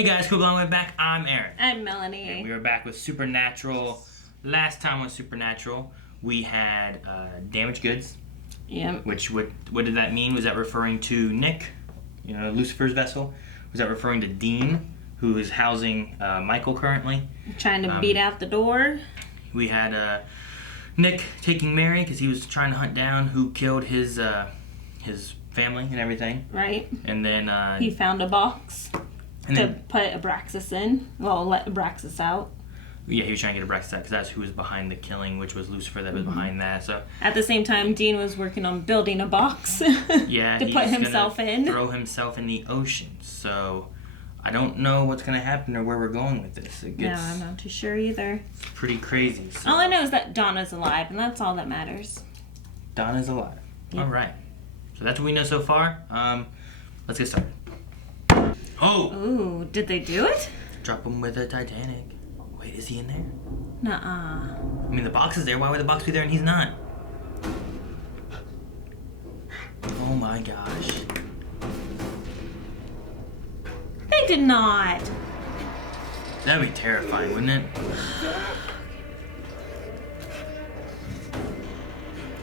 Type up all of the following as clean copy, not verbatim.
Hey guys, cool going back. I'm Aaron. I'm Melanie. And we are back with Supernatural. Last time was Supernatural. We had damaged goods. Yep. Which what did that mean? Was that referring to Nick, Lucifer's vessel? Was that referring to Dean, who is housing Michael currently? Trying to beat out the door. We had Nick taking Mary because he was trying to hunt down who killed his family and everything. Right. And then he found a box to put Abraxas in. Well, let Abraxas out. Yeah, he was trying to get Abraxas out because that's who was behind the killing, which was Lucifer that was behind that. So at the same time, Dean was working on building a box. Yeah, to put himself in. Throw himself in the ocean. So I don't know what's gonna happen or where we're going with this. No, I'm not too sure either. It's pretty crazy. So. All I know is that Donna's alive, and that's all that matters. Donna's alive. Yep. All right. So that's what we know so far. Let's get started. Oh! Ooh, did they do it? Drop him with a Titanic. Wait, is he in there? Nuh-uh. I mean, the box is there. Why would the box be there and he's not? Oh my gosh. They did not. That'd be terrifying, wouldn't it?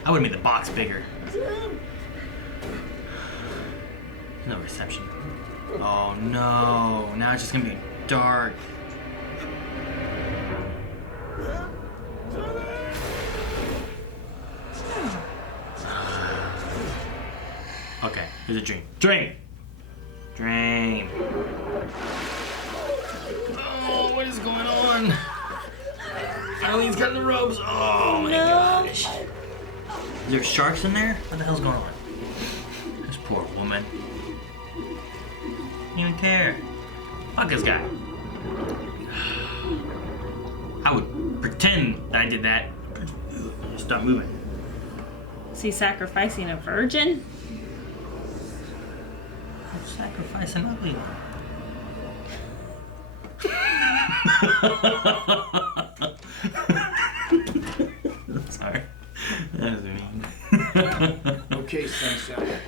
I would've made the box bigger. No reception. Oh no, now it's just gonna be dark. Okay, here's a dream. Dream! Dream. Oh, what is going on? Oh, he's got the ropes. Oh my gosh. Is there sharks in there? What the hell's going on? This poor woman. Didn't even care. Fuck this guy. I would pretend that I did that. Stop moving. Is he sacrificing a virgin? Sacrifice an ugly one. Sorry. That was mean. Okay, sunshine.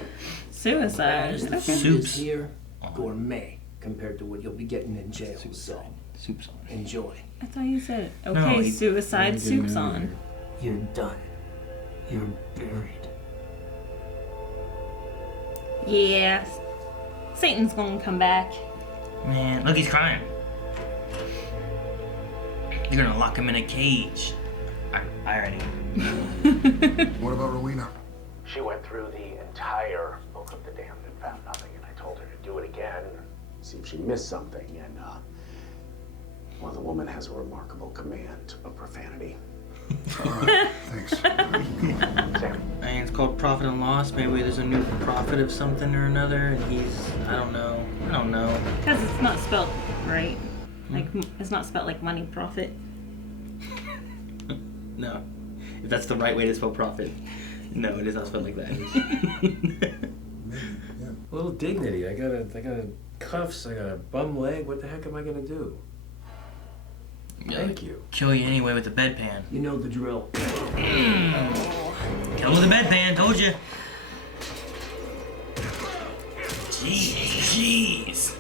Suicide. As the Okay. food is here, gourmet compared to what you'll be getting in jail. So Soup's on. enjoy. I thought you said, No, okay, he- suicide soup's on. You're done. You're buried. Yeah. Satan's gonna come back. Man, look, he's crying. You're gonna lock him in a cage. I already. What about Rowena? She went through the entire Book of the Damned and found nothing, and I told her to do it again, see if she missed something, and, well, the woman has a remarkable command of profanity. All right, thanks. Sam, And it's called Profit and Loss. Maybe there's a new prophet of something or another, and I don't know. Because it's not spelled right. Like, it's not spelled like money profit. No. If that's the right way to spell profit. No, it is not spelled like that. A little dignity. I got cuffs. I got a bum leg. What the heck am I gonna do? Thank you. Kill you anyway with a bedpan. You know the drill. Kill him with a bedpan, told you. Jeez.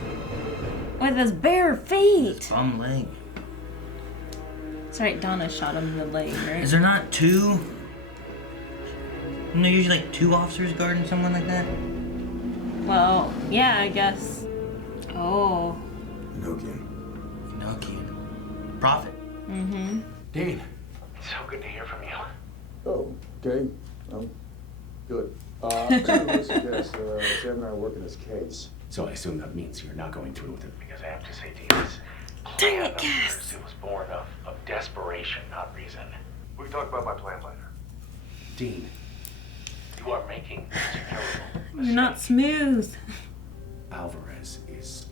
With his bare feet. Bum leg. That's right, Donna shot him in the leg, right? Is there not two? Isn't there usually like two officers guarding someone like that? Well, yeah, I guess. Oh. Enochian. Enochian. Prophet. Mm-hmm. Dean. it's so good to hear from you. Oh, okay. Good. Listen, yes, Sam and I are working this case. So I assume that means you're not going through with it, because I have to say to you, this Dang plan it, of Cass. yours, it was born of desperation, not reason. We can talk about my plan later. Dean, you are making a terrible You're not smooth. Alvarez is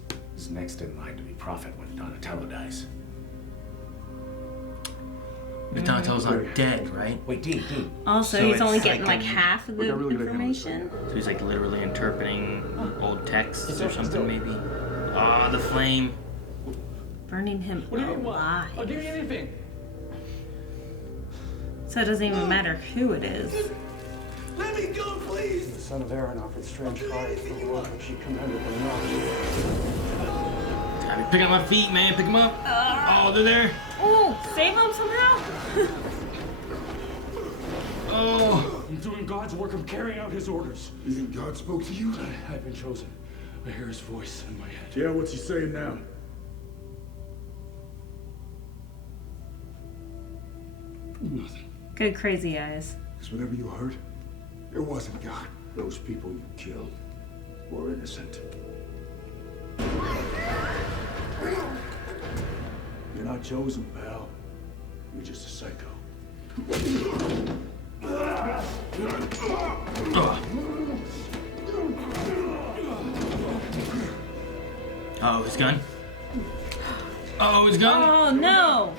next in line to be prophet when Donatello dies. But Donatello's not dead, right? Wait, Dean. Also, So he's it's only like getting like half of the Look, I really gotta handle this information. So he's like literally interpreting old texts or something, maybe. Ah, the flame. Burning him alive. I'll give you anything. So it doesn't even matter who it is. Let me go, please. The son of Aaron offered strange fire for the world which he commanded them not. I Gotta be picking up my feet, man. Pick them up. Oh, they're there. Oh, save him somehow. Oh. I'm doing God's work. I'm carrying out his orders. You think God spoke to you? I've been chosen. I hear his voice in my head. Yeah, what's he saying now? Nothing. Good crazy eyes. Because whatever you heard, it wasn't God. Those people you killed were innocent. You're not chosen, pal. You're just a psycho. Oh, his gun. Oh, his gun. Oh no!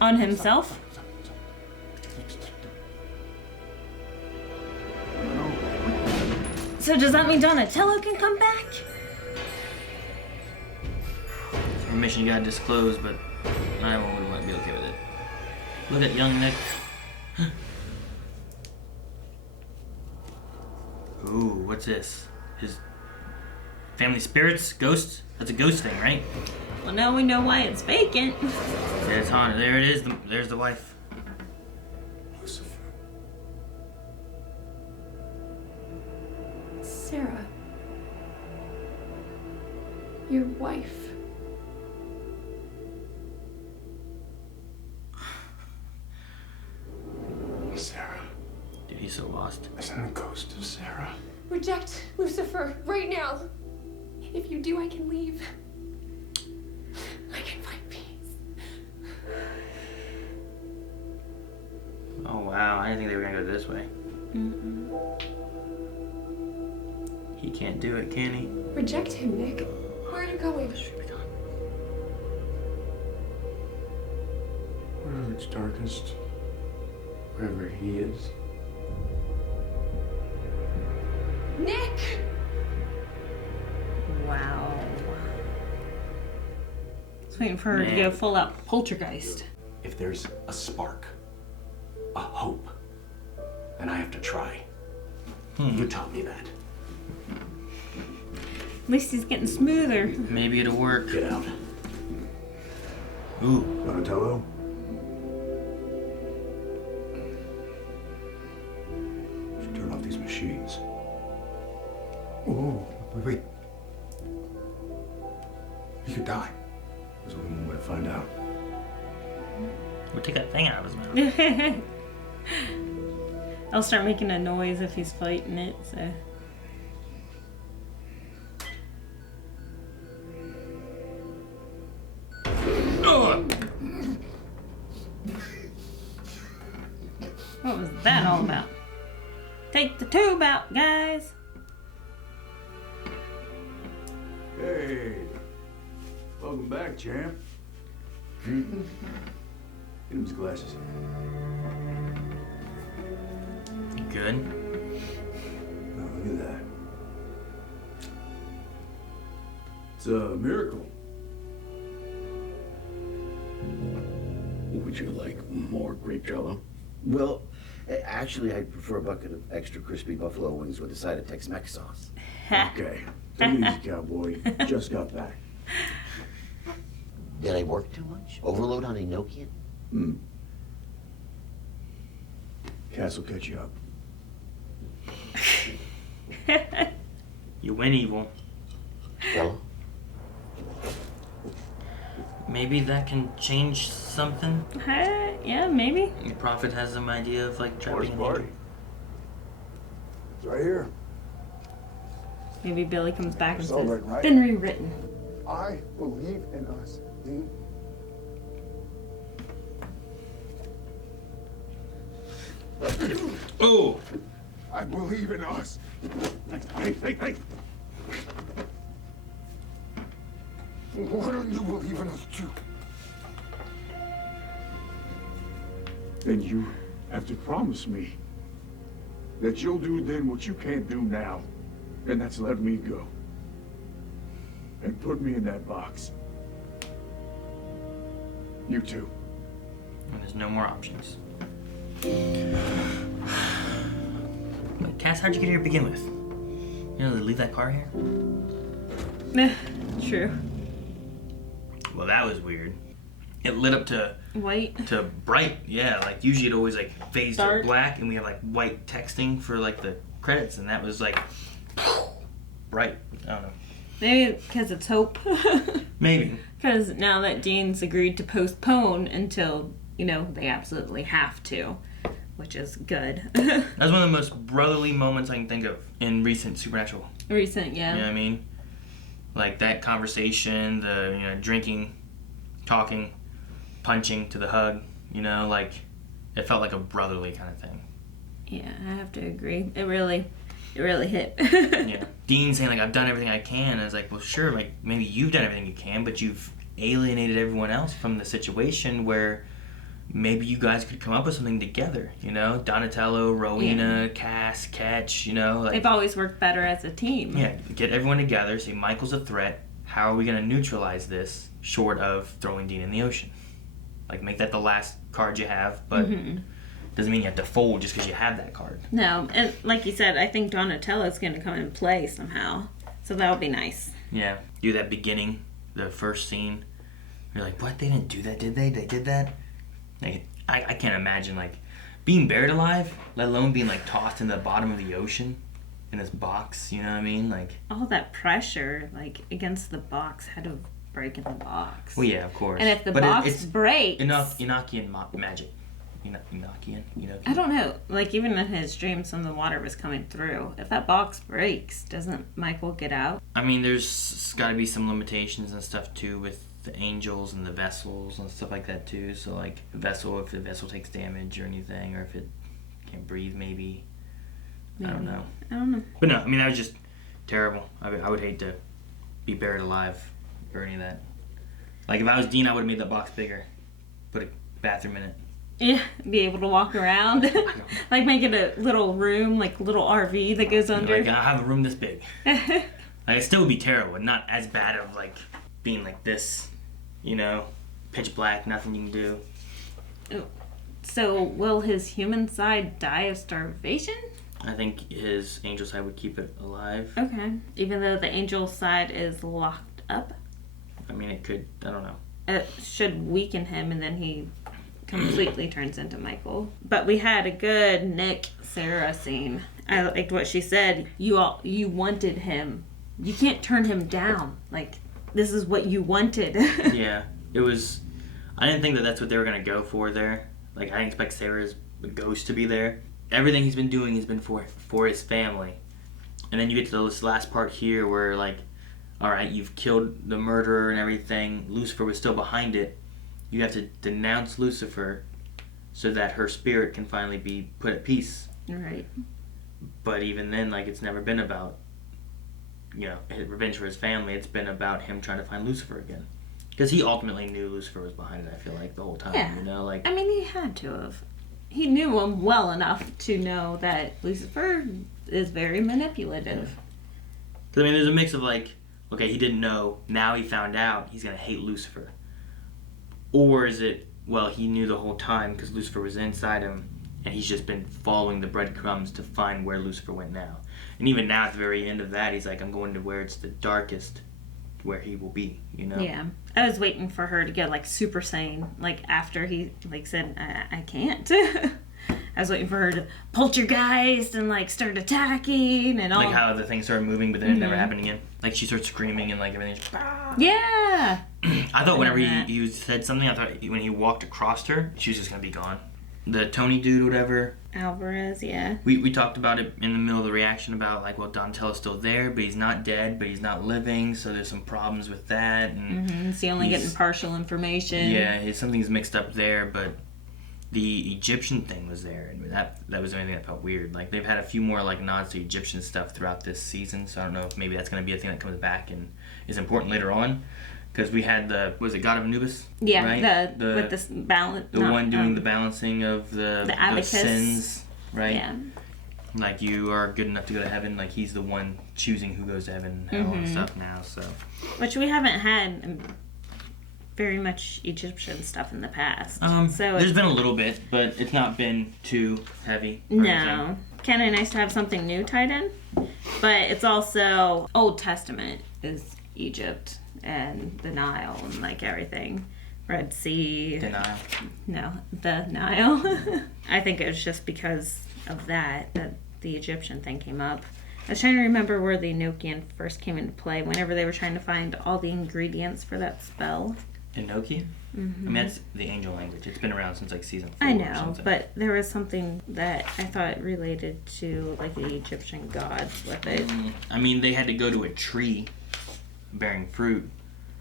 On himself? So does that mean Donatello can come back? Information you gotta disclose, but I wouldn't be okay with it. Look at young Nick. Ooh, what's this? His family spirits? Ghosts? That's a ghost thing, right? Well, now we know why it's vacant. Yeah, it's haunted. There it is. There's the wife. Lucifer. Sarah. Your wife. Sarah. Dude, he's so lost. Isn't a ghost of Sarah. Reject Lucifer right now. If you do, I can leave. I can find peace. Oh, wow. I didn't think they were gonna go this way. He can't do it, can he? Reject him, Nick. Where are you going? Wherever it's darkest, wherever he is. Nick! Wow. I was waiting for her to go full out poltergeist. If there's a spark, a hope, then I have to try. You taught me that. At least he's getting smoother. Maybe it'll work. Get out. Ooh. Donatello? We should turn off these machines. Oh, wait. He could die. There's only one way to find out. We'll take that thing out of his mouth. I'll start making a noise if he's fighting it, so. What was that all about? Take the tube out, guys. Hey, welcome back, champ. Get him his glasses. Good. Oh, look at that. It's a miracle. Would you like more grape jello? Well, actually, I'd prefer a bucket of extra crispy buffalo wings with a side of Tex-Mex sauce. Okay, take it easy, cowboy. Just got back. Did I work too much? Overload on Enochian? Cass will catch you up. You win evil. Jello? Maybe that can change something. Yeah, maybe. The prophet has some idea of like trapping an party? angel. It's right here. Maybe Billy comes back and It's says, all right. been rewritten. I believe in us, Dean. Oh! I believe in us. Hey. Why don't you believe in us too? Then you have to promise me that you'll do then what you can't do now, and that's let me go. And put me in that box. You too. And there's no more options. But Cass, how'd you get here to begin with? You know, they leave that car here? True. Well, that was weird. It lit up to White. to bright. Yeah, like usually it always like fades to Dark. black, and we have like white texting for like the credits, and that was like bright. I don't know. Maybe because it's hope. Maybe. Because now that Dean's agreed to postpone until, they absolutely have to, which is good. That was one of the most brotherly moments I can think of in recent Supernatural. Recent, yeah. You know what I mean? Like that conversation, the drinking, talking, punching to the hug. Like it felt like a brotherly kind of thing. Yeah, I have to agree. It really hit. Yeah. Dean saying like I've done everything I can. I was like, well, sure, like maybe you've done everything you can, but you've alienated everyone else from the situation where maybe you guys could come up with something together. Donatello, Rowena, Cass, Ketch. Like They've always worked better as a team. yeah, get everyone together. Say Michael's a threat. How are we gonna neutralize this? Short of throwing Dean in the ocean. Like make that the last card you have, but. Doesn't mean you have to fold just because you have that card. No, and like you said, I think Donatello's going to come in play somehow. So that'll be nice. Yeah. Do that beginning, the first scene. You're like, what? They didn't do that, did they? They did that? Like, I can't imagine, like, being buried alive, let alone being, like, tossed in the bottom of the ocean in this box. You know what I mean? Like all that pressure, like, against the box had to break in the box. Well, yeah, of course. And if the box breaks... Enochian magic. Enochian? I don't know. Like, even in his dreams, when the water was coming through, if that box breaks, doesn't Michael get out? I mean, there's got to be some limitations and stuff, too, with the angels and the vessels and stuff like that, too. So, like, if the vessel takes damage or anything, or if it can't breathe, maybe. I don't know. But no, I mean, that was just terrible. I would hate to be buried alive or any of that. Like, if I was Dean, I would have made the box bigger. Put a bathroom in it. Yeah, be able to walk around. Like make it a little room, like a little RV that goes under. Like I have a room this big. Like it still would be terrible, and not as bad of like being like this, pitch black, nothing you can do. So will his human side die of starvation? I think his angel side would keep it alive. Okay. Even though the angel side is locked up? I mean, it could, I don't know. It should weaken him, and then he completely turns into Michael. But we had a good Nick Sarah scene. I liked what she said. You wanted him. You can't turn him down. Like, this is what you wanted. Yeah, it was. I didn't think that that's what they were gonna go for there. Like, I didn't expect Sarah's ghost to be there. Everything he's been doing has been for his family, and then you get to this last part here where like, all right, you've killed the murderer and everything. Lucifer was still behind it. You have to denounce Lucifer so that her spirit can finally be put at peace. Right. But even then, like, it's never been about, revenge for his family. It's been about him trying to find Lucifer again. Because he ultimately knew Lucifer was behind it, I feel like, the whole time. Yeah. I mean, he had to have. He knew him well enough to know that Lucifer is very manipulative. Because, I mean, there's a mix of, like, okay, he didn't know. Now he found out. He's going to hate Lucifer. Or is it, well, he knew the whole time because Lucifer was inside him, and he's just been following the breadcrumbs to find where Lucifer went now. And even now, at the very end of that, he's like, I'm going to where it's the darkest, where he will be, Yeah. I was waiting for her to get, like, super sane, like, after he, like, said, I can't. I was waiting for her to poltergeist and, like, start attacking and all. Like how the thing started moving, but then it never happened again. Like, she starts screaming and, like, everything's... Yeah! I thought whenever he said something, I thought when he walked across her, she was just going to be gone. The Tony dude, whatever. Alvarez, yeah. We talked about it in the middle of the reaction about, like, well, Donatello's still there, but he's not dead, but he's not living, so there's some problems with that. And Is he only getting partial information? Yeah, something's mixed up there, but the Egyptian thing was there, and that was the only thing that felt weird. Like, they've had a few more, like, nods to Egyptian stuff throughout this season, so I don't know if maybe that's going to be a thing that comes back and is important later on. Because we had was it God of Anubis? Yeah, right? With this balance. The one doing the balancing of the sins, right? Yeah. Like, you are good enough to go to heaven. Like, he's the one choosing who goes to heaven and hell and stuff now, so. Which we haven't had very much Egyptian stuff in the past. So there's been a little bit, but it's not been too heavy. No. Kind of nice to have something new tied in. But it's also Old Testament is Egypt and the Nile and like everything. Red Sea. Denial. No, the Nile. I think it was just because of that the Egyptian thing came up. I was trying to remember where the Enochian first came into play, whenever they were trying to find all the ingredients for that spell. Enochian? Mm-hmm. I mean, that's the angel language. It's been around since like season 4 I or know, something. but there was something that I thought related to like the Egyptian gods with it. I mean, they had to go to a tree bearing fruit,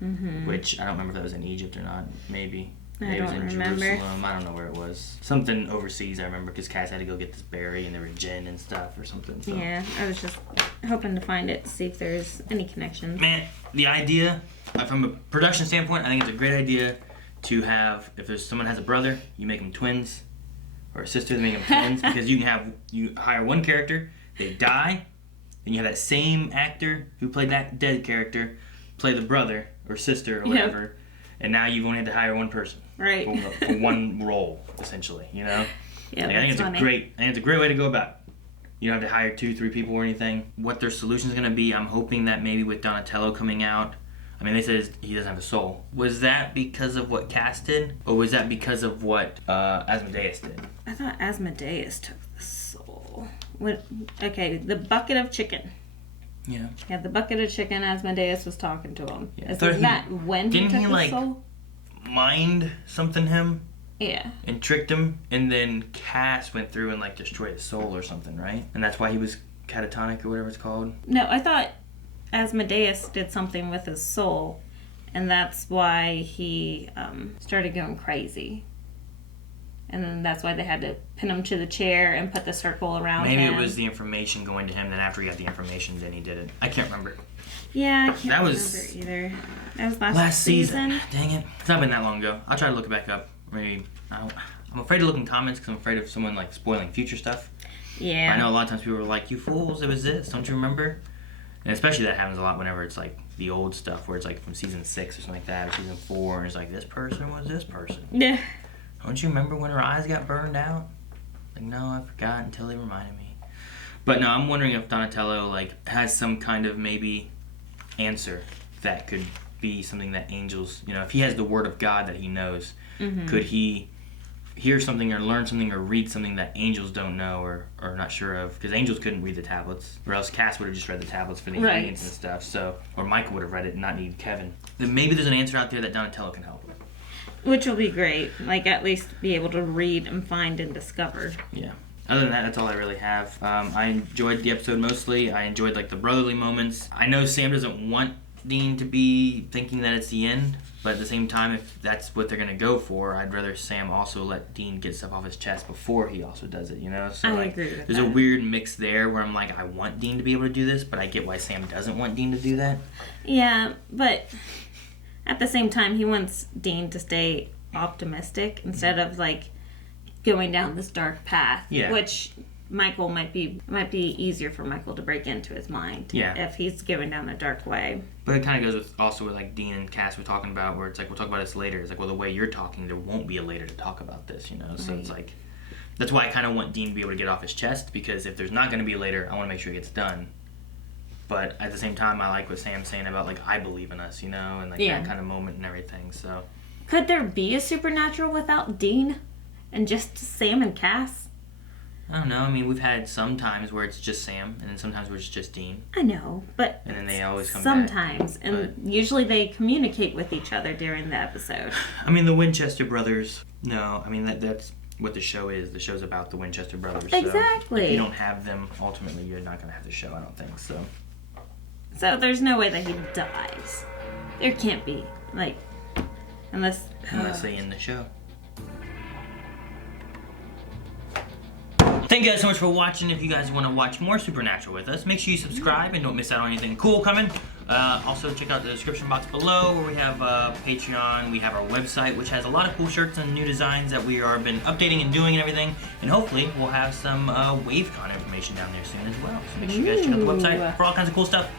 Mm-hmm. which I don't remember if that was in Egypt or not. Maybe. I Maybe it was don't in remember. Jerusalem. I don't know where it was. Something overseas, I remember, because Cass had to go get this berry and there were gin and stuff or something. So. Yeah, I was just hoping to find it, see if there's any connections. Man, the idea, from a production standpoint, I think it's a great idea to have, if there's someone has a brother, you make them twins, or a sister, they make them twins, because you hire one character, they die, and you have that same actor who played that dead character play the brother or sister or whatever, and now you've only had to hire one person. Right. For one role, essentially, you know? Yeah, Like, I think it's funny. a great way to go about it. You don't have to hire 2-3 people or anything. What their solution is going to be, I'm hoping that maybe with Donatello coming out, I mean, they said he doesn't have a soul. Was that because of what Cass did? Or was that because of what Asmodeus did? I thought Asmodeus took the soul. Okay, the bucket of chicken. Yeah. Yeah, the bucket of chicken, Asmodeus was talking to him. Yeah. Is Thought that when he didn't took he, the like, soul? Mind something him Yeah. and tricked him, and then Cass went through and like destroyed his soul or something, right? And that's why he was catatonic or whatever it's called. No, I thought Asmodeus did something with his soul, and that's why he started going crazy. And then that's why they had to pin him to the chair and put the circle around Maybe him. it was the information going to him, then after he got the information, then he did it. I can't remember. Yeah, I can't That remember was either. That was last season. Dang it. It's not been that long ago. I'll try to look it back up. Maybe. I'm afraid to look in comments because I'm afraid of someone like spoiling future stuff. Yeah. I know a lot of times people are like, you fools, it was this. Don't you remember? And especially that happens a lot whenever it's like the old stuff where it's like from season 6 or something like that, or season 4, and it's like, this person was this person. Yeah. Don't you remember when her eyes got burned out? Like, no, I forgot until they reminded me. But no, I'm wondering if Donatello like has some kind of maybe answer that could be something that angels, you know, if he has the word of God that he knows, could he hear something or learn something or read something that angels don't know or are not sure of? Because angels couldn't read the tablets, or else Cass would have just read the tablets for the ingredients and stuff. So, or Michael would have read it and not need Kevin. Then maybe there's an answer out there that Donatello can help with. Which will be great. Like, at least be able to read and find and discover. Yeah. Other than that, that's all I really have. I enjoyed the episode mostly. I enjoyed like the brotherly moments. I know Sam doesn't want Dean to be thinking that it's the end, but at the same time, if that's what they're gonna go for, I'd rather Sam also let Dean get stuff off his chest before he also does it. You know? So I like, agree with there's that. a weird mix there where I'm like, I want Dean to be able to do this, but I get why Sam doesn't want Dean to do that. Yeah, but at the same time, he wants Dean to stay optimistic instead of like going down this dark path. Yeah. Which Michael might be easier for Michael to break into his mind. Yeah. If he's going down a dark way. But it kind of goes with also with like Dean and Cass were talking about, where it's like, we'll talk about this later. It's like, well, the way you're talking, there won't be a later to talk about this, you know? So it's like, that's why I kind of want Dean to be able to get off his chest, because if there's not going to be a later, I want to make sure it gets done. But at the same time, I like what Sam's saying about like, I believe in us, you know? And like that kind of moment and everything, so. Could there be a supernatural without Dean and just Sam and Cass? I don't know. I mean, we've had some times where it's just Sam, and then sometimes where it's just Dean. I know, but And then they always come sometimes, back. and usually they communicate with each other during the episode. I mean, the Winchester brothers, no. I mean, that's what the show is. The show's about the Winchester brothers. Exactly. So if you don't have them, ultimately, you're not going to have the show, I don't think, so. So there's no way that he dies. There can't be, like, unless they end the show. Thank you guys so much for watching. If you guys want to watch more Supernatural with us, make sure you subscribe and don't miss out on anything cool coming. Also, check out the description box below where we have Patreon. We have our website, which has a lot of cool shirts and new designs that we are been updating and doing and everything. And hopefully, we'll have some WaveCon information down there soon as well. So make sure you guys check out the website for all kinds of cool stuff.